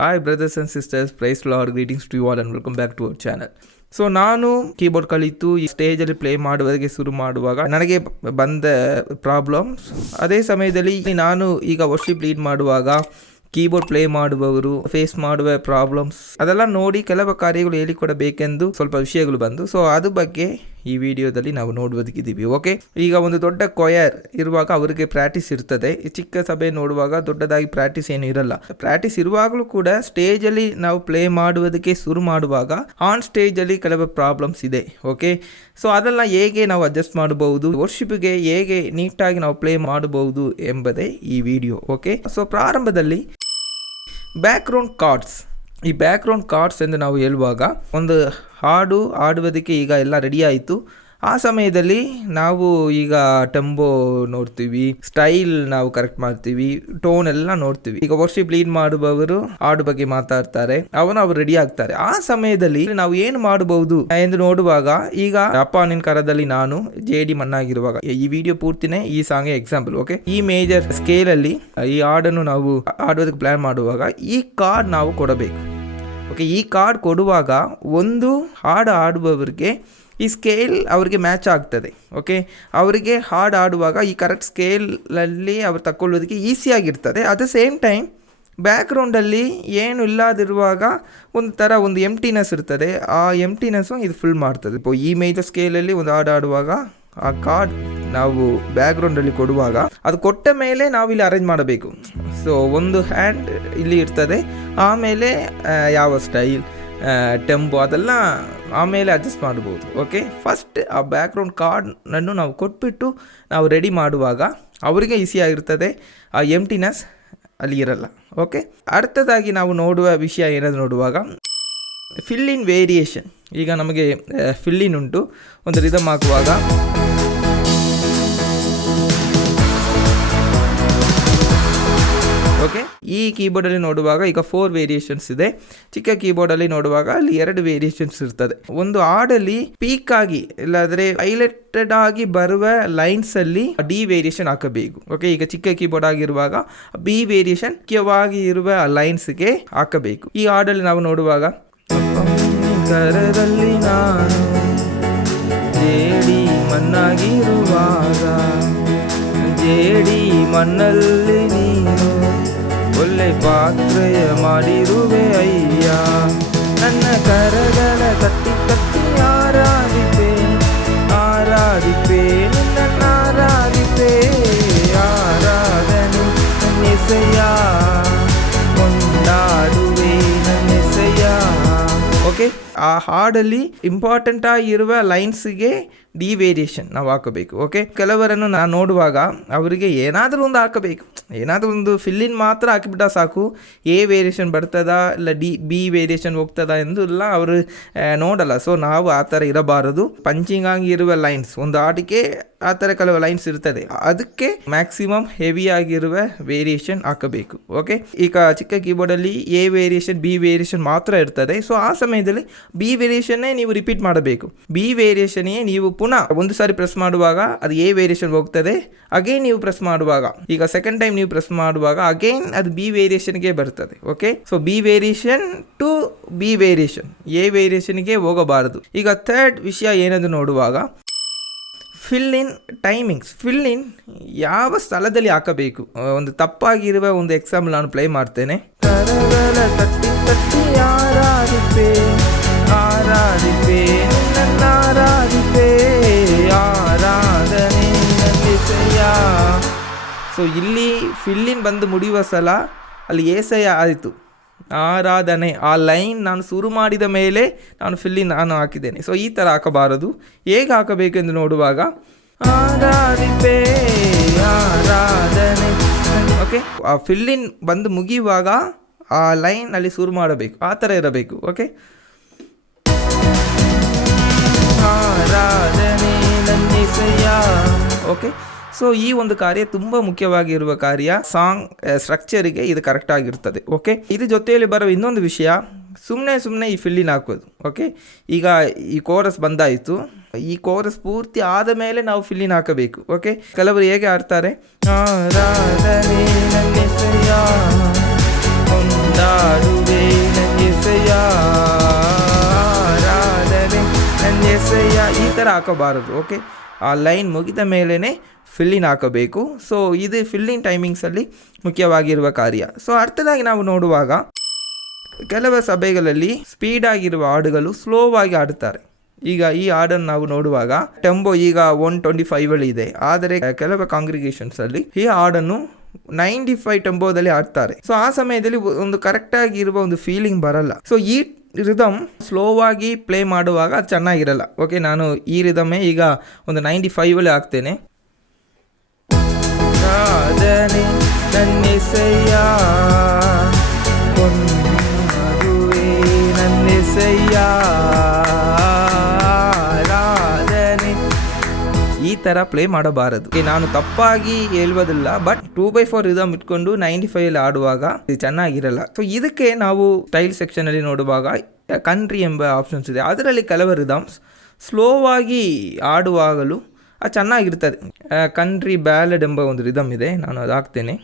Hi brothers and sisters, praise the Lord, greetings to you all and welcome back to our channel. So ನಾನು keyboard ಕಲಿತು ಈ ಸ್ಟೇಜಲ್ಲಿ play ಮಾಡುವುದಕ್ಕೆ ಶುರು ಮಾಡುವಾಗ ನನಗೆ ಬಂದ ಪ್ರಾಬ್ಲಮ್ಸ್, ಅದೇ ಸಮಯದಲ್ಲಿ ನಾನು ಈಗ ವರ್ಷಿಪ್ ಲೀಡ್ ಮಾಡುವಾಗ ಕೀಬೋರ್ಡ್ ಪ್ಲೇ ಮಾಡುವವರು ಫೇಸ್ ಮಾಡುವ ಪ್ರಾಬ್ಲಮ್ಸ್ ಅದೆಲ್ಲ ನೋಡಿ ಕೆಲವು ಕಾರ್ಯಗಳು ಹೇಳಿಕೊಡಬೇಕೆಂದು ಸ್ವಲ್ಪ ವಿಷಯಗಳು ಬಂದು, ಸೊ ಅದ್ರ ಬಗ್ಗೆ ಈ ವಿಡಿಯೋದಲ್ಲಿ ನಾವು ನೋಡುವುದಕ್ಕಿದ್ದೀವಿ. ಓಕೆ, ಈಗ ಒಂದು ದೊಡ್ಡ ಕೊಯರ್ ಇರುವಾಗ ಅವರಿಗೆ ಪ್ರಾಕ್ಟೀಸ್ ಇರ್ತದೆ. ಚಿಕ್ಕ ಸಭೆ ನೋಡುವಾಗ ದೊಡ್ಡದಾಗಿ ಪ್ರಾಕ್ಟೀಸ್ ಏನು ಇರಲ್ಲ. ಪ್ರಾಕ್ಟೀಸ್ ಇರುವಾಗಲೂ ಕೂಡ ಸ್ಟೇಜಲ್ಲಿ ನಾವು ಪ್ಲೇ ಮಾಡುವುದಕ್ಕೆ ಶುರು ಮಾಡುವಾಗ ಆನ್ ಸ್ಟೇಜಲ್ಲಿ ಕೆಲವು ಪ್ರಾಬ್ಲಮ್ಸ್ ಇದೆ. ಓಕೆ, ಸೊ ಅದೆಲ್ಲ ಹೇಗೆ ನಾವು ಅಡ್ಜಸ್ಟ್ ಮಾಡಬಹುದು, ವರ್ಷಿಪ್ಗೆ ಹೇಗೆ ನೀಟಾಗಿ ನಾವು ಪ್ಲೇ ಮಾಡಬಹುದು ಎಂಬುದೇ ಈ ವಿಡಿಯೋ. ಓಕೆ, ಸೊ ಪ್ರಾರಂಭದಲ್ಲಿ ಬ್ಯಾಕ್ಗ್ರೌಂಡ್ ಕಾರ್ಡ್ಸ್. ಈ ಬ್ಯಾಕ್ಗ್ರೌಂಡ್ ಕಾರ್ಡ್ಸ್ ಎಂದು ನಾವು ಹೇಳುವಾಗ ಒಂದು ಹಾಡು ಆಡುವುದಕ್ಕೆ ಈಗ ಎಲ್ಲ ರೆಡಿ ಆಯಿತು. ಆ ಸಮಯದಲ್ಲಿ ನಾವು ಈಗ ಟೆಂಪೋ ನೋಡ್ತೀವಿ, ಸ್ಟೈಲ್ ನಾವು ಕರೆಕ್ಟ್ ಮಾಡ್ತೀವಿ, ಟೋನ್ ಎಲ್ಲ ನೋಡ್ತೀವಿ. ಈಗ ವರ್ಷಿಪ್ ಲೀಡ್ ಮಾಡುವವರು ಹಾಡು ಬಗ್ಗೆ ಮಾತಾಡ್ತಾರೆ, ಅವರು ರೆಡಿ ಆಗ್ತಾರೆ. ಆ ಸಮಯದಲ್ಲಿ ನಾವು ಏನು ಮಾಡಬಹುದು ಎಂದು ನೋಡುವಾಗ, ಈಗ ಅಪ್ಪ ನಿನ್ನ ಕರದಲ್ಲಿ ನಾನು JD ಮಣ್ಣಾಗಿರುವಾಗ, ಈ ವಿಡಿಯೋ ಪೂರ್ತಿನೇ ಈ ಸಾಂಗ್ ಎಕ್ಸಾಂಪಲ್. ಓಕೆ, ಈ ಮೇಜರ್ ಸ್ಕೇಲ್ ಅಲ್ಲಿ ಈ ಹಾಡನ್ನು ನಾವು ಆಡುವುದಕ್ಕೆ ಪ್ಲಾನ್ ಮಾಡುವಾಗ ಈ ಕಾರ್ಡ್ ನಾವು ಕೊಡಬೇಕು. ಓಕೆ, ಈ ಕಾರ್ಡ್ ಕೊಡುವಾಗ ಒಂದು ಹಾಡು ಆಡುವವರಿಗೆ ಈ ಸ್ಕೇಲ್ ಅವರಿಗೆ ಮ್ಯಾಚ್ ಆಗ್ತದೆ. ಓಕೆ, ಅವರಿಗೆ ಹಾಡು ಆಡುವಾಗ ಈ ಕರೆಕ್ಟ್ ಸ್ಕೇಲಲ್ಲಿ ಅವ್ರು ತಗೊಳ್ಳೋದಕ್ಕೆ ಈಸಿಯಾಗಿರ್ತದೆ. ಅಟ್ ದ ಸೇಮ್ ಟೈಮ್ ಬ್ಯಾಕ್ಗ್ರೌಂಡಲ್ಲಿ ಏನು ಇಲ್ಲದಿರುವಾಗ ಒಂದು ಎಂಟಿನೆಸ್ ಇರ್ತದೆ. ಆ ಎಂಟಿನೆಸ್ಸು ಇದು ಫುಲ್ ಮಾಡ್ತದೆ. ഇപ്പോൾ ಈ ಮೇಜರ್ ಸ್ಕೇಲಲ್ಲಿ ಒಂದು ಹಾಡು ಆಡುವಾಗ ಆ ಕಾರ್ಡ್ ನಾವು ಬ್ಯಾಕ್ಗ್ರೌಂಡಲ್ಲಿ ಕೊಡುವಾಗ ಅದು ಕೊಟ್ಟ ಮೇಲೆ ನಾವು ಇಲ್ಲಿ ಅರೇಂಜ್ ಮಾಡಬೇಕು. ಸೊ ಒಂದು ಹ್ಯಾಂಡ್ ಇಲ್ಲಿ ಇರ್ತದೆ, ಆಮೇಲೆ ಯಾವ ಸ್ಟೈಲ್ ಟೆಂಪೋ ಅದೆಲ್ಲ ಆಮೇಲೆ ಅಡ್ಜಸ್ಟ್ ಮಾಡ್ಬೋದು. ಓಕೆ, ಫಸ್ಟ್ ಆ ಬ್ಯಾಕ್ಗ್ರೌಂಡ್ ಕಾರ್ಡನ್ನು ನಾವು ಕೊಟ್ಬಿಟ್ಟು ನಾವು ರೆಡಿ ಮಾಡುವಾಗ ಅವರಿಗೆ ಈಸಿಯಾಗಿರ್ತದೆ, ಆ ಎಂಟಿನೆಸ್ ಅಲ್ಲಿ ಇರಲ್ಲ. ಓಕೆ, ಅರ್ಥದಾಗಿ ನಾವು ನೋಡುವ ವಿಷಯ ಏನಾದರೂ ನೋಡುವಾಗ ಫಿಲ್ ಇನ್ ವೇರಿಯೇಷನ್. ಈಗ ನಮಗೆ ಫಿಲ್ ಇನ್ ಉಂಟು, ಒಂದು ರಿದಮ್ ಹಾಕುವಾಗ ಓಕೆ, ಈ ಕೀಬೋರ್ಡಲ್ಲಿ ನೋಡುವಾಗ ಈಗ 4 ವೇರಿಯೇಷನ್ಸ್ ಇದೆ. ಚಿಕ್ಕ ಕೀಬೋರ್ಡಲ್ಲಿ ನೋಡುವಾಗ ಅಲ್ಲಿ 2 ವೇರಿಯೇಷನ್ಸ್ ಇರ್ತದೆ. ಒಂದು ಹಾಡಲ್ಲಿ ಪೀಕ್ ಆಗಿ ಇಲ್ಲಾದರೆ ಹೈಲೈಟೆಡ್ ಆಗಿ ಬರುವ ಲೈನ್ಸಲ್ಲಿ ಡಿ ವೇರಿಯೇಷನ್ ಹಾಕಬೇಕು. ಓಕೆ, ಈಗ ಚಿಕ್ಕ ಕೀಬೋರ್ಡ್ ಆಗಿರುವಾಗ ಬಿ ವೇರಿಯೇಷನ್ ಮುಖ್ಯವಾಗಿ ಇರುವ ಲೈನ್ಸ್ಗೆ ಹಾಕಬೇಕು. ಈ ಹಾಡಲ್ಲಿ ನಾವು ನೋಡುವಾಗ ಕರದಲ್ಲಿ ನಾನು ಜೇಡಿ ಮಣ್ಣಾಗಿರುವಾಗ ಜೇಡಿ ಮಣ್ಣಲ್ಲಿ ನೀನು ಒಳ್ಳೆ ಪಾತ್ರೆಯ ಮಾಡಿರುವೆ ಅಯ್ಯ, ನನ್ನ ಕರಗಳ ತಟ್ಟಿ ತಟ್ಟಿ ಆರಾಧಿಪೆ ಆರಾಧಿಪೆ ನಿನ್ನ ಆರಾಧಿಪೆ ಆರಾಧನೆ ನನ್ನೆಸೆಯ ಕೊಂಡಾಡುವೆ ನನ್ನೆಸೆಯ. ಓಕೆ, ಆ ಹಾಡಲ್ಲಿ ಇಂಪಾರ್ಟೆಂಟ್ ಆಗಿರುವ ಲೈನ್ಸ್ಗೆ ಡಿ ವೇರಿಯೇಷನ್ ನಾವು ಹಾಕಬೇಕು. ಓಕೆ, ಕೆಲವರನ್ನು ನಾನು ನೋಡುವಾಗ ಅವರಿಗೆ ಏನಾದರೂ ಒಂದು ಹಾಕಬೇಕು, ಏನಾದರೂ ಒಂದು ಫಿಲ್ಲಿನ್ ಮಾತ್ರ ಹಾಕಿಬಿಟ್ಟ ಸಾಕು, ಎ ವೇರಿಯೇಷನ್ ಬರ್ತದಾ ಇಲ್ಲ ಬಿ ವೇರಿಯೇಷನ್ ಹೋಗ್ತದಾ ಎಂದು ಎಲ್ಲ ಅವರು ನೋಡಲ್ಲ. ಸೊ ನಾವು ಆ ಥರ ಇರಬಾರದು. ಪಂಚಿಂಗ್ ಆಗಿ ಇರುವ ಲೈನ್ಸ್, ಒಂದು ಹಾಡಿಗೆ ಆ ಥರ ಕೆಲವು ಲೈನ್ಸ್ ಇರ್ತದೆ, ಅದಕ್ಕೆ ಮ್ಯಾಕ್ಸಿಮಮ್ ಹೆವಿ ಆಗಿರುವ ವೇರಿಯೇಷನ್ ಹಾಕಬೇಕು. ಓಕೆ, ಈಗ ಚಿಕ್ಕ ಕೀಬೋರ್ಡಲ್ಲಿ ಎ ವೇರಿಯೇಷನ್ ಬಿ ವೇರಿಯೇಷನ್ ಮಾತ್ರ ಇರ್ತದೆ. ಸೊ ಆ ಸಮಯದಲ್ಲಿ ಬಿ ವೇರಿಯೇಷನ್ನೇ ನೀವು ರಿಪೀಟ್ ಮಾಡಬೇಕು. ಬಿ ವೇರಿಯೇಷನ್ನೇ ನೀವು ಪುನಃ ಒಂದು ಸಾರಿ ಪ್ರೆಸ್ ಮಾಡುವಾಗ ಅದು ಎ ವೇರಿಯೇಷನ್ ಹೋಗ್ತದೆ, ಅಗೇನ್ ನೀವು ಪ್ರೆಸ್ ಮಾಡುವಾಗ, ಈಗ ಸೆಕೆಂಡ್ ಟೈಮ್ ನೀವು ಪ್ರೆಸ್ ಮಾಡುವಾಗ ಅಗೇನ್ ಅದು ಬಿ ವೇರಿಯೇಷನ್ಗೆ ಬರ್ತದೆ. Okay, so B variation to B variation, A ವೇರಿಯೇಷನ್ಗೆ ಹೋಗಬಾರದು. ಈಗ ಥರ್ಡ್ ವಿಷಯ ಏನದು ನೋಡುವಾಗ fill in timings. Fill in ಯಾವ ಸ್ಥಳದಲ್ಲಿ ಹಾಕಬೇಕು, ಒಂದು ತಪ್ಪಾಗಿರುವ ಒಂದು ಎಕ್ಸಾಂಪಲ್ ನಾನು ಪ್ಲೇ ಮಾಡ್ತೇನೆ. ತಟ್ಟಿ ತಟ್ಟಿ ಆರಾಧಿಪೆ ಆರಾಧಿಪೆ ನನ್ನ ಆರಾಧಿಪೆ ಆರಾಧನೆ ನನ್ನೆಸೆಯ. ಸೊ ಇಲ್ಲಿ ಫಿಲ್ ಇನ್ ಬಂದು ಮುಡಿಯುವ ಸಲ ಅಲ್ಲಿ ಏಸಯ ಆಯಿತು, ಆರಾಧನೆ ಆ ಲೈನ್ ನಾನು ಶುರು ಮಾಡಿದ ಮೇಲೆ ನಾನು ಫಿಲ್ಲಿನ್ ನಾನು ಹಾಕಿದ್ದೇನೆ. ಸೊ ಈ ಥರ ಹಾಕಬಾರದು. ಹೇಗೆ ಹಾಕಬೇಕೆಂದು ನೋಡುವಾಗ ಆರಾಧಿಪೆ ಆರಾಧನೆ. ಓಕೆ, ಆ ಫಿಲ್ಲಿನ್ ಬಂದು ಮುಗಿಯುವಾಗ ಆ ಲೈನ್ ಅಲ್ಲಿ ಶುರು ಮಾಡಬೇಕು, ಆ ಥರ ಇರಬೇಕು. ಓಕೆ, ಆರಾಧನೆ ನನ್ನೆಸೆಯ. ಓಕೆ, ಸೊ ಈ ಒಂದು ಕಾರ್ಯ ತುಂಬ ಮುಖ್ಯವಾಗಿರುವ ಕಾರ್ಯ. ಸಾಂಗ್ ಸ್ಟ್ರಕ್ಚರಿಗೆ ಇದು ಕರೆಕ್ಟ್ ಆಗಿರ್ತದೆ. ಓಕೆ, ಇದು ಜೊತೆಯಲ್ಲಿ ಬರೋ ಇನ್ನೊಂದು ವಿಷಯ, ಸುಮ್ಮನೆ ಈ ಫಿಲ್ಲಿನ್ ಹಾಕೋದು. ಓಕೆ, ಈಗ ಈ ಕೋರಸ್ ಬಂದಾಯಿತು, ಈ ಕೋರಸ್ ಪೂರ್ತಿ ಆದ ಮೇಲೆ ನಾವು ಫಿಲ್ಲಿನ್ ಹಾಕಬೇಕು. ಓಕೆ, ಕೆಲವರು ಹೇಗೆ ಆಡ್ತಾರೆ, ಆರಾಧನೆ ನನ್ನೆಸೆಯ ಕೊಂಡಾಡುವೆ ಥರ ಹಾಕೋಬಾರದು. ಓಕೆ, ಆ ಲೈನ್ ಮುಗಿದ ಮೇಲೇ ಫಿಲ್ಲಿನ್ ಹಾಕಬೇಕು. ಸೊ ಇದು ಫಿಲ್ಲಿನ್ ಟೈಮಿಂಗ್ಸಲ್ಲಿ ಮುಖ್ಯವಾಗಿರುವ ಕಾರ್ಯ. ಸೊ ಅರ್ಥದಾಗಿ ನಾವು ನೋಡುವಾಗ ಕೆಲವು ಸಭೆಗಳಲ್ಲಿ ಸ್ಪೀಡಾಗಿರುವ ಹಾಡುಗಳು ಸ್ಲೋವಾಗಿ ಆಡುತ್ತಾರೆ. ಈಗ ಈ ಹಾಡನ್ನು ನಾವು ನೋಡುವಾಗ ಟೆಂಪೋ ಈಗ 125 ಇದೆ, ಆದರೆ ಕೆಲವು ಕಾಂಗ್ರಿಗೇಷನ್ಸಲ್ಲಿ ಈ ಹಾಡನ್ನು 95 ಟೆಂಪೋದಲ್ಲಿ ಆಡ್ತಾರೆ. ಸೊ ಆ ಸಮಯದಲ್ಲಿ ಒಂದು ಕರೆಕ್ಟಾಗಿರುವ ಒಂದು ಫೀಲಿಂಗ್ ಬರಲ್ಲ. ಸೊ ಈ ರಿದಮ್ ಸ್ಲೋವಾಗಿ ಪ್ಲೇ ಮಾಡುವಾಗ ಅದು ಚೆನ್ನಾಗಿರಲ್ಲ. ಓಕೆ, ನಾನು ಈ ರಿದಮ್ಮೇ ಈಗ ಒಂದು 95 ಆಗ್ತೇನೆ. ಈ ಥರ ಪ್ಲೇ ಮಾಡಬಾರದು. ನಾನು ತಪ್ಪಾಗಿ ಹೇಳುವುದಿಲ್ಲ, ಬಟ್ 2/4 ರಿದಮ್ ಇಟ್ಕೊಂಡು 95 ಆಡುವಾಗ ಇದು ಚೆನ್ನಾಗಿರಲ್ಲ. ಸೊ ಇದಕ್ಕೆ ನಾವು ಸ್ಟೈಲ್ ಸೆಕ್ಷನಲ್ಲಿ ನೋಡುವಾಗ ಕಂಟ್ರಿ ಎಂಬ ಆಪ್ಷನ್ಸ್ ಇದೆ. ಅದರಲ್ಲಿ ಕೆಲವು ರಿದಮ್ಸ್ ಸ್ಲೋವಾಗಿ ಆಡುವಾಗಲೂ ಅದು ಚೆನ್ನಾಗಿರ್ತದೆ. ಕಂಟ್ರಿ ಬ್ಯಾಲೆಡ್ ಎಂಬ ಒಂದು ರಿದಮ್ ಇದೆ, ನಾನು ಅದು ಹಾಕ್ತೇನೆ.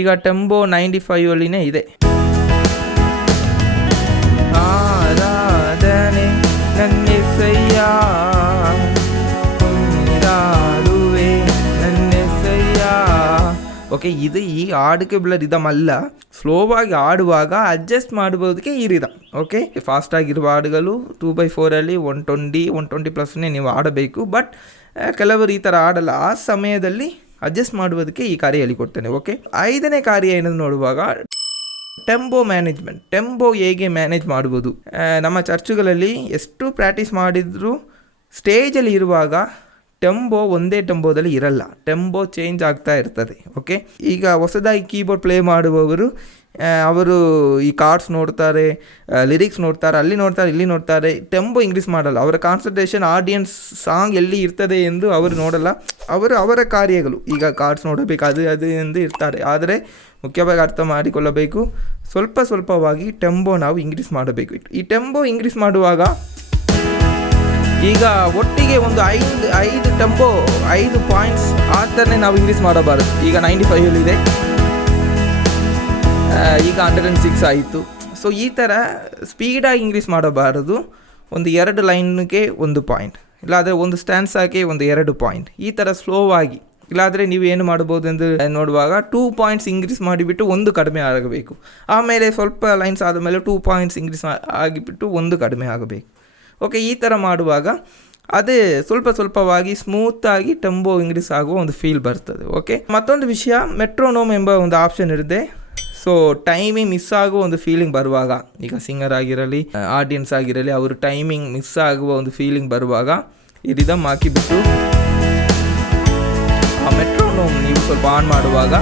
ಈಗ ಟೆಂಪೋ 95 ಇದೆ. ಆರಾಧನೆ ನನ್ನೆಸಯ್ಯ ಕೊಂಡಾಡುವೆ ನನ್ನೆಸಯ್ಯ. ಓಕೆ, ಇದು ಈ ಹಾಡಿಗೆ ಬಿಳ ರಿದಮ್ ಅಲ್ಲ. ಸ್ಲೋವಾಗಿ ಆಡುವಾಗ ಅಡ್ಜಸ್ಟ್ ಮಾಡುವುದಕ್ಕೆ ಈ ರಿದಮ್. ಓಕೆ, ಫಾಸ್ಟಾಗಿರುವ ಹಾಡುಗಳು 2/4 120+ ನೀವು ಆಡಬೇಕು. ಬಟ್ ಕೆಲವರು ಈ ಥರ ಆಡಲ್ಲ. ಆ ಸಮಯದಲ್ಲಿ ಅಡ್ಜಸ್ಟ್ ಮಾಡುವುದಕ್ಕೆ ಈ ಕಾರ್ಯ ಹೇಳಿಕೊಡ್ತೇನೆ. ಓಕೆ, 5ನೇ ಕಾರ್ಯ ಏನಂತ ನೋಡುವಾಗ ಟೆಂಪೋ ಮ್ಯಾನೇಜ್ಮೆಂಟ್. ಟೆಂಪೋ ಹೇಗೆ ಮ್ಯಾನೇಜ್ ಮಾಡುವುದು? ನಮ್ಮ ಚರ್ಚುಗಳಲ್ಲಿ ಎಷ್ಟು ಪ್ರಾಕ್ಟೀಸ್ ಮಾಡಿದರೂ ಸ್ಟೇಜಲ್ಲಿ ಇರುವಾಗ ಟೆಂಪೋ ಒಂದೇ ಟೆಂಪೋದಲ್ಲಿ ಇರಲ್ಲ, ಟೆಂಪೋ ಚೇಂಜ್ ಆಗ್ತಾ ಇರ್ತದೆ. ಓಕೆ, ಈಗ ಹೊಸದಾಗಿ ಕೀಬೋರ್ಡ್ ಪ್ಲೇ ಮಾಡುವವರು ಅವರು ಈ ಕಾರ್ಡ್ಸ್ ನೋಡ್ತಾರೆ, ಲಿರಿಕ್ಸ್ ನೋಡ್ತಾರೆ, ಅಲ್ಲಿ ನೋಡ್ತಾರೆ, ಇಲ್ಲಿ ನೋಡ್ತಾರೆ, ಟೆಂಪೋ ಇಂಕ್ರೀಸ್ ಮಾಡಲ್ಲ. ಅವರ ಕಾನ್ಸಂಟ್ರೇಷನ್ ಆಡಿಯನ್ಸ್ ಸಾಂಗ್ ಎಲ್ಲಿ ಇರ್ತದೆ ಎಂದು ಅವರು ನೋಡಲ್ಲ. ಅವರ ಕಾರ್ಯಗಳು ಈಗ ಕಾರ್ಡ್ಸ್ ನೋಡಬೇಕು, ಅದು ಎಂದು ಇರ್ತಾರೆ. ಆದರೆ ಮುಖ್ಯವಾಗಿ ಅರ್ಥ ಮಾಡಿಕೊಳ್ಳಬೇಕು, ಸ್ವಲ್ಪವಾಗಿ ಟೆಂಪೋ ನಾವು ಇಂಕ್ರೀಸ್ ಮಾಡಬೇಕು. ಈ ಟೆಂಪೋ ಇಂಕ್ರೀಸ್ ಮಾಡುವಾಗ ಈಗ ಒಟ್ಟಿಗೆ ಒಂದು 5 ಟೆಂಪೋ 5 ಪಾಯಿಂಟ್ಸ್ ಆ ಥರನೇ ನಾವು ಇಂಕ್ರೀಸ್ ಮಾಡಬಾರದು. ಈಗ 95 ಇದೆ, ಈಗ 106 ಆಯಿತು. ಸೊ ಈ ಥರ ಸ್ಪೀಡಾಗಿ ಇಂಕ್ರೀಸ್ ಮಾಡಬಾರದು. ಒಂದು 2 ಲೈನ್ಗೆ 1 ಪಾಯಿಂಟ್, ಇಲ್ಲಾಂದರೆ ಒಂದು ಸ್ಟ್ಯಾನ್ಸಾಗೆ ಒಂದು 2 ಪಾಯಿಂಟ್, ಈ ಥರ ಸ್ಲೋವಾಗಿ. ಇಲ್ಲಾಂದರೆ ನೀವು ಏನು ಮಾಡ್ಬೋದು ಎಂದು ನೋಡುವಾಗ 2 ಪಾಯಿಂಟ್ಸ್ ಇಂಕ್ರೀಸ್ ಮಾಡಿಬಿಟ್ಟು 1 ಕಡಿಮೆ ಆಗಬೇಕು. ಆಮೇಲೆ ಸ್ವಲ್ಪ ಲೈನ್ಸ್ ಆದಮೇಲೆ 2 ಪಾಯಿಂಟ್ಸ್ ಇಂಕ್ರೀಸ್ ಆಗಿಬಿಟ್ಟು 1 ಕಡಿಮೆ ಆಗಬೇಕು. ಓಕೆ, ಈ ಥರ ಮಾಡುವಾಗ ಅದೇ ಸ್ವಲ್ಪವಾಗಿ ಸ್ಮೂತಾಗಿ ಟೆಂಪೋ ಇಂಕ್ರೀಸ್ ಆಗುವ ಒಂದು ಫೀಲ್ ಬರ್ತದೆ. ಓಕೆ, ಮತ್ತೊಂದು ವಿಷಯ, ಮೆಟ್ರೋನೋಮ್ ಎಂಬ ಒಂದು ಆಪ್ಷನ್ ಇರುತ್ತೆ. ಸೊ ಟೈಮಿಂಗ್ ಮಿಸ್ ಆಗುವ ಒಂದು ಫೀಲಿಂಗ್ ಬರುವಾಗ, ಈಗ ಸಿಂಗರ್ ಆಗಿರಲಿ ಆಡಿಯನ್ಸ್ ಆಗಿರಲಿ, ಅವರು ಟೈಮಿಂಗ್ ಮಿಸ್ ಆಗುವ ಒಂದು ಫೀಲಿಂಗ್ ಬರುವಾಗ ಈ ರಿದಮ್ ಹಾಕಿಬಿಟ್ಟು ಆ ಮೆಟ್ರೋನೋಮ್ ನೀವು ಸ್ವಲ್ಪ ಆನ್ ಮಾಡುವಾಗ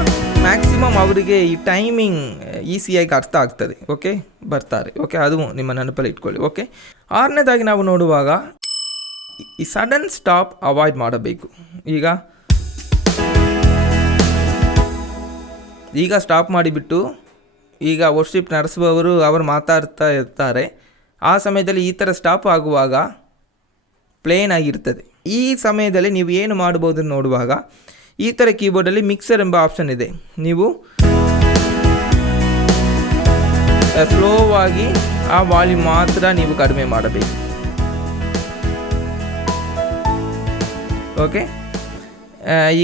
ಮ್ಯಾಕ್ಸಿಮಮ್ ಅವರಿಗೆ ಈ ಟೈಮಿಂಗ್ ಈಸಿಯಾಗಿ ಅರ್ಥ ಆಗ್ತದೆ. ಓಕೆ, ಬರ್ತಾರೆ. ಓಕೆ, ಅದು ನಿಮ್ಮ ನೆನಪಲ್ಲಿ ಇಟ್ಕೊಳ್ಳಿ. ಓಕೆ, 6ನೇದಾಗಿ ನಾವು ನೋಡುವಾಗ ಈ ಸಡನ್ ಸ್ಟಾಪ್ ಅವಾಯ್ಡ್ ಮಾಡಬೇಕು. ಈಗ ಸ್ಟಾಪ್ ಮಾಡಿಬಿಟ್ಟು ಈಗ ವರ್ಷಿಪ್ ನಡೆಸುವವರು ಅವರು ಮಾತಾಡ್ತಾ ಇರ್ತಾರೆ. ಆ ಸಮಯದಲ್ಲಿ ಈ ಥರ ಸ್ಟಾಪ್ ಆಗುವಾಗ ಪ್ಲೇನ್ ಆಗಿರ್ತದೆ. ಈ ಸಮಯದಲ್ಲಿ ನೀವು ಏನು ಮಾಡ್ಬೋದು ನೋಡುವಾಗ ಈ ಥರ ಕೀಬೋರ್ಡಲ್ಲಿ ಮಿಕ್ಸರ್ ಎಂಬ ಆಪ್ಷನ್ ಇದೆ. ನೀವು ಸ್ಲೋವಾಗಿ ಆ ವಾಲ್ಯೂಮ್ ಮಾತ್ರ ನೀವು ಕಡಿಮೆ ಮಾಡಬೇಕು. ಓಕೆ,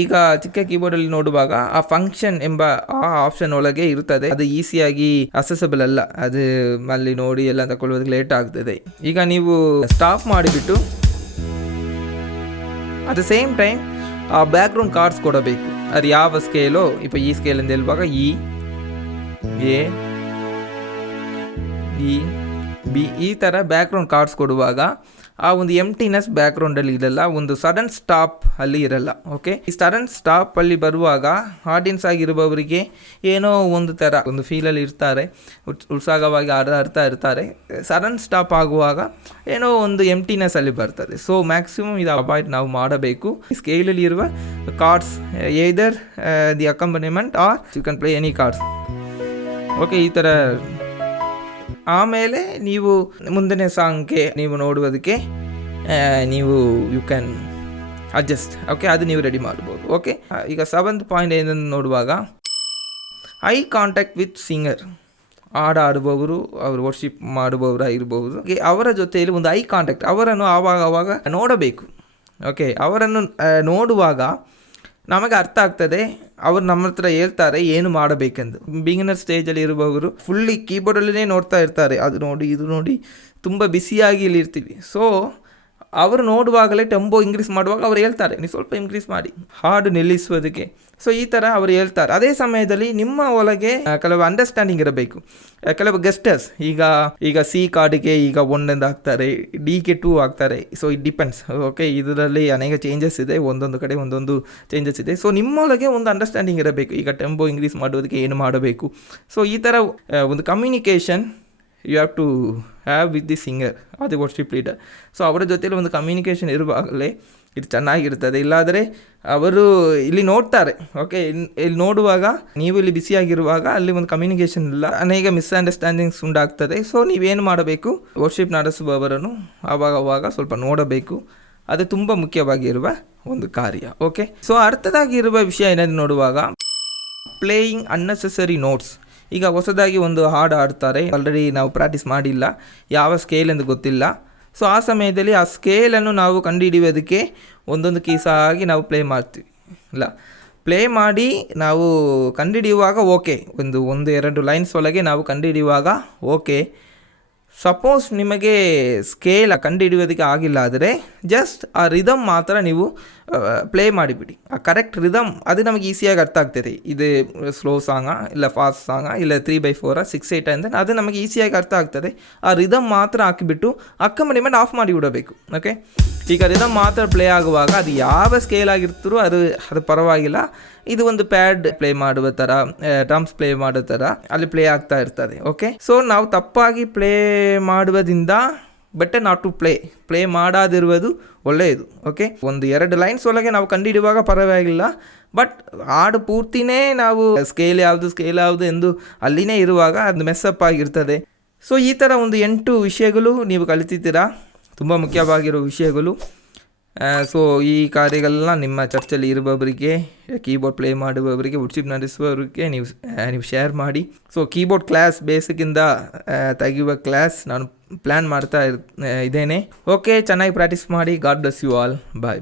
ಈಗ ಚಿಕ್ಕ ಕೀಬೋರ್ಡಲ್ಲಿ ನೋಡುವಾಗ ಆ ಫಂಕ್ಷನ್ ಎಂಬ ಆ ಆಪ್ಷನ್ ಒಳಗೆ ಇರುತ್ತದೆ. ಅದು ಈಸಿಯಾಗಿ ಅಸೆಸಬಲ್ ಅಲ್ಲ, ಅದು ಅಲ್ಲಿ ನೋಡಿ ಎಲ್ಲ ತಗೊಳ್ಳೋದಕ್ಕೆ ಲೇಟ್ ಆಗ್ತದೆ. ಈಗ ನೀವು ಸ್ಟಾಪ್ ಮಾಡಿಬಿಟ್ಟು ಅಟ್ ದ ಸೇಮ್ ಟೈಮ್ ಆ ಬ್ಯಾಕ್ಗ್ರೌಂಡ್ ಕಾರ್ಡ್ಸ್ ಕೊಡಬೇಕು. ಅದು ಯಾವ ಸ್ಕೇಲೋ, இப்போ ಈ ಸ್ಕೇಲ್ ಅಂತ ಹೇಳುವಾಗ ಇ ಎ ಇ ಬಿ ಈ ಥರ ಬ್ಯಾಕ್ಗ್ರೌಂಡ್ ಕಾರ್ಡ್ಸ್ ಕೊಡುವಾಗ ಆ ಒಂದು ಎಂಟಿನೆಸ್ ಬ್ಯಾಕ್ಗ್ರೌಂಡಲ್ಲಿ ಇರಲ್ಲ, ಒಂದು ಸಡನ್ ಸ್ಟಾಪ್ ಅಲ್ಲಿ ಇರಲ್ಲ. ಓಕೆ, ಈ ಸಡನ್ ಸ್ಟಾಪ್ ಅಲ್ಲಿ ಬರುವಾಗ ಆಡಿಯನ್ಸ್ ಆಗಿರುವವರಿಗೆ ಏನೋ ಒಂದು ಥರ ಒಂದು ಫೀಲಲ್ಲಿ ಇರ್ತಾರೆ, ಉತ್ಸಾಹವಾಗಿ ಆಡ್ತಾ ಇರ್ತಾರೆ. ಸಡನ್ ಸ್ಟಾಪ್ ಆಗುವಾಗ ಏನೋ ಒಂದು ಎಂಟಿನೆಸ್ ಅಲ್ಲಿ ಬರ್ತದೆ. ಸೊ ಮ್ಯಾಕ್ಸಿಮಮ್ ಇದು ಅವಾಯ್ಡ್ ನಾವು ಮಾಡಬೇಕು. ಸ್ಕೇಲಲ್ಲಿ ಇರುವ chords either the accompaniment or you can play any chords. Okay, ಈ ಥರ ಆಮೇಲೆ ನೀವು ಮುಂದಿನ ಸಾಂಗ್ಗೆ ನೀವು ನೋಡುವುದಕ್ಕೆ ನೀವು ಯು ಕ್ಯಾನ್ ಅಡ್ಜಸ್ಟ್. ಓಕೆ, ಅದು ನೀವು ರೆಡಿ ಮಾಡ್ಬೋದು. ಓಕೆ, ಈಗ 7th ಪಾಯಿಂಟ್ ಏನನ್ನು ನೋಡುವಾಗ ಐ ಕಾಂಟ್ಯಾಕ್ಟ್ ವಿತ್ ಸಿಂಗರ್. ಆಡುವವರು, ಅವರು ವರ್ಷಿಪ್ ಮಾಡುವವರು ಇರಬಹುದು, ಅವರ ಜೊತೆಯಲ್ಲಿ ಒಂದು ಐ ಕಾಂಟ್ಯಾಕ್ಟ್, ಅವರನ್ನು ಆವಾಗ ನೋಡಬೇಕು. ಓಕೆ, ಅವರನ್ನು ನೋಡುವಾಗ ನಮಗೆ ಅರ್ಥ ಆಗ್ತದೆ, ಅವರು ನಮ್ಮ ಹತ್ರ ಹೇಳ್ತಾರೆ ಏನು ಮಾಡಬೇಕೆಂದು. ಬಿಗಿನರ್ ಸ್ಟೇಜಲ್ಲಿ ಇರುವವರು ಫುಲ್ಲಿ ಕೀಬೋರ್ಡಲ್ಲೇ ನೋಡ್ತಾ ಇರ್ತಾರೆ, ಅದು ನೋಡಿ ಇದು ನೋಡಿ ತುಂಬ ಬಿಸಿಯಾಗಿ ಇಲ್ಲಿರ್ತೀವಿ. ಸೊ ಅವರು ನೋಡುವಾಗಲೇ ಟೆಂಪೋ ಇನ್ಕ್ರೀಸ್ ಮಾಡುವಾಗ ಅವ್ರು ಹೇಳ್ತಾರೆ ನೀವು ಸ್ವಲ್ಪ ಇನ್ಕ್ರೀಸ್ ಮಾಡಿ ಹಾಡು ನಿಲ್ಲಿಸುವುದಕ್ಕೆ. ಸೊ ಈ ಥರ ಅವರು ಹೇಳ್ತಾರೆ. ಅದೇ ಸಮಯದಲ್ಲಿ ನಿಮ್ಮ ಒಳಗೆ ಕೆಲವು ಅಂಡರ್ಸ್ಟ್ಯಾಂಡಿಂಗ್ ಇರಬೇಕು. ಕೆಲವು ಗೆಸ್ಟರ್ಸ್ ಈಗ ಸಿ ಕಾರ್ಡಿಗೆ ಈಗ 1 ಎಂದು ಹಾಕ್ತಾರೆ, ಡಿಗೆ 2 ಹಾಕ್ತಾರೆ. So it depends. ಓಕೆ, ಇದರಲ್ಲಿ ಅನೇಕ ಚೇಂಜಸ್ ಇದೆ, ಒಂದೊಂದು ಕಡೆ ಒಂದೊಂದು ಚೇಂಜಸ್ ಇದೆ. ಸೊ ನಿಮ್ಮೊಳಗೆ ಒಂದು ಅಂಡರ್ಸ್ಟ್ಯಾಂಡಿಂಗ್ ಇರಬೇಕು, ಈಗ ಟೆಂಪೋ ಇನ್ಕ್ರೀಸ್ ಮಾಡೋದಕ್ಕೆ ಏನು ಮಾಡಬೇಕು. ಸೊ ಈ ಥರ ಒಂದು communication you have to have with the singer or the worship leader. So ಅವರ ಜೊತೆಲಿ ಒಂದು ಕಮ್ಯುನಿಕೇಷನ್ ಇರುವಾಗಲೇ ಇದು ಚೆನ್ನಾಗಿರ್ತದೆ. ಇಲ್ಲಾದರೆ ಅವರು ಇಲ್ಲಿ ನೋಡ್ತಾರೆ, ಓಕೆ, ಇಲ್ಲಿ ನೋಡುವಾಗ ನೀವು ಇಲ್ಲಿ ಬಿಸಿಯಾಗಿರುವಾಗ ಅಲ್ಲಿ ಒಂದು ಕಮ್ಯುನಿಕೇಷನ್ ಇಲ್ಲ, ಅನೇಕ ಮಿಸ್ಅಂಡರ್ಸ್ಟ್ಯಾಂಡಿಂಗ್ಸ್ ಉಂಟಾಗ್ತದೆ. ಸೊ ನೀವೇನು ಮಾಡಬೇಕು, ವರ್ಷಿಪ್ ನಡೆಸುವವರನ್ನು ಆವಾಗ ಸ್ವಲ್ಪ ನೋಡಬೇಕು. ಅದು ತುಂಬ ಮುಖ್ಯವಾಗಿರುವ ಒಂದು ಕಾರ್ಯ. ಓಕೆ, ಸೊ ಅರ್ಥದಾಗಿರುವ ವಿಷಯ ಏನಾದರೂ ನೋಡುವಾಗ ಪ್ಲೇಯಿಂಗ್ ಅನ್ನೆಸೆಸರಿ ನೋಟ್ಸ್. ಈಗ ಹೊಸದಾಗಿ ಒಂದು ಹಾಡು ಆಡ್ತಾರೆ, ಆಲ್ರೆಡಿ ನಾವು ಪ್ರಾಕ್ಟೀಸ್ ಮಾಡಿಲ್ಲ, ಯಾವ ಸ್ಕೇಲ್ ಎಂದು ಗೊತ್ತಿಲ್ಲ. ಸೊ ಆ ಸಮಯದಲ್ಲಿ ಆ ಸ್ಕೇಲನ್ನು ನಾವು ಕಂಡುಹಿಡಿಯೋದಕ್ಕೆ ಒಂದೊಂದು ಕೀಸಾಗಿ ನಾವು ಪ್ಲೇ ಮಾಡ್ತೀವಿ. ಪ್ಲೇ ಮಾಡಿ ನಾವು ಕಂಡುಹಿಡಿಯುವಾಗ ಓಕೆ, ಒಂದು 2 ಲೈನ್ಸ್ ಒಳಗೆ ನಾವು ಕಂಡುಹಿಡಿಯುವಾಗ ಓಕೆ. ಸಪೋಸ್ ನಿಮಗೆ ಸ್ಕೇಲ್ ಕಂಡುಹಿಡಿಯೋದಕ್ಕೆ ಆಗಿಲ್ಲ ಆದರೆ ಜಸ್ಟ್ ಆ ರಿದಮ್ ಮಾತ್ರ ನೀವು ಪ್ಲೇ ಮಾಡಿಬಿಡಿ. ಆ ಕರೆಕ್ಟ್ ರಿದಮ್ ಅದು ನಮಗೆ ಈಸಿಯಾಗಿ ಅರ್ಥ ಆಗ್ತದೆ. ಇದು ಸ್ಲೋ ಸಾಂಗಾ ಇಲ್ಲ ಫಾಸ್ಟ್ ಸಾಂಗಾ ಇಲ್ಲ 3/4 6/8 ಅಂತ ಅದು ನಮಗೆ ಈಸಿಯಾಗಿ ಅರ್ಥ ಆಗ್ತದೆ. ಆ ರಿದಮ್ ಮಾತ್ರ ಹಾಕಿಬಿಟ್ಟು ಅಕ್ಕಂಪನಿಮೆಂಟ್ ಆಫ್ ಮಾಡಿ ಬಿಡಬೇಕು. ಓಕೆ, ಈಗ ರಿದಮ್ ಮಾತ್ರ ಪ್ಲೇ ಆಗುವಾಗ ಅದು ಯಾವ ಸ್ಕೇಲ್ ಆಗಿರ್ತಾರೋ ಅದು ಪರವಾಗಿಲ್ಲ. ಇದು ಒಂದು ಪ್ಯಾಡ್ ಪ್ಲೇ ಮಾಡುವ ಥರ, ಡ್ರಮ್ಸ್ ಪ್ಲೇ ಮಾಡೋ ಥರ ಅಲ್ಲಿ ಪ್ಲೇ ಆಗ್ತಾ ಇರ್ತದೆ. ಓಕೆ, ಸೊ ನಾವು ತಪ್ಪಾಗಿ ಪ್ಲೇ ಮಾಡುವುದರಿಂದ ಬೆಟರ್ ನಾಟ್ ಟು ಪ್ಲೇ ಮಾಡಾದಿರುವುದು ಒಳ್ಳೆಯದು. ಓಕೆ, 1-2 ಲೈನ್ಸ್ ಒಳಗೆ ನಾವು ಕಂಡುಹಿಡಿಯುವಾಗ ಪರವಾಗಿಲ್ಲ, ಬಟ್ ಹಾಡು ಪೂರ್ತಿನೇ ನಾವು ಸ್ಕೇಲ್ ಯಾವುದು ಎಂದು ಅಲ್ಲಿನೇ ಇರುವಾಗ ಅದು ಮೆಸ್ಸಪ್ ಆಗಿರ್ತದೆ. ಸೊ ಈ ಥರ ಒಂದು 8 ವಿಷಯಗಳು ನೀವು ಕಲಿತಿದ್ದೀರಾ, ತುಂಬ ಮುಖ್ಯವಾಗಿರೋ ವಿಷಯಗಳು. ಸೊ ಈ ಕಾರ್ಯಗಳೆಲ್ಲ ನಿಮ್ಮ ಚರ್ಚಲ್ಲಿ ಇರುವವರಿಗೆ, ಕೀಬೋರ್ಡ್ ಪ್ಲೇ ಮಾಡುವವರಿಗೆ, ವುಡ್ಶಿಪ್ ನಡೆಸುವವರಿಗೆ ನೀವು ಶೇರ್ ಮಾಡಿ. ಸೊ ಕೀಬೋರ್ಡ್ ಕ್ಲಾಸ್ ಬೇಸಿಕ್ಕಿಂದ ತೆಗೆಯುವ ಕ್ಲಾಸ್ ನಾನು ಪ್ಲ್ಯಾನ್ ಮಾಡ್ತಾ ಇದ್ದೇನೆ. ಓಕೆ, ಚೆನ್ನಾಗಿ ಪ್ರಾಕ್ಟೀಸ್ ಮಾಡಿ. God bless you all. Bye.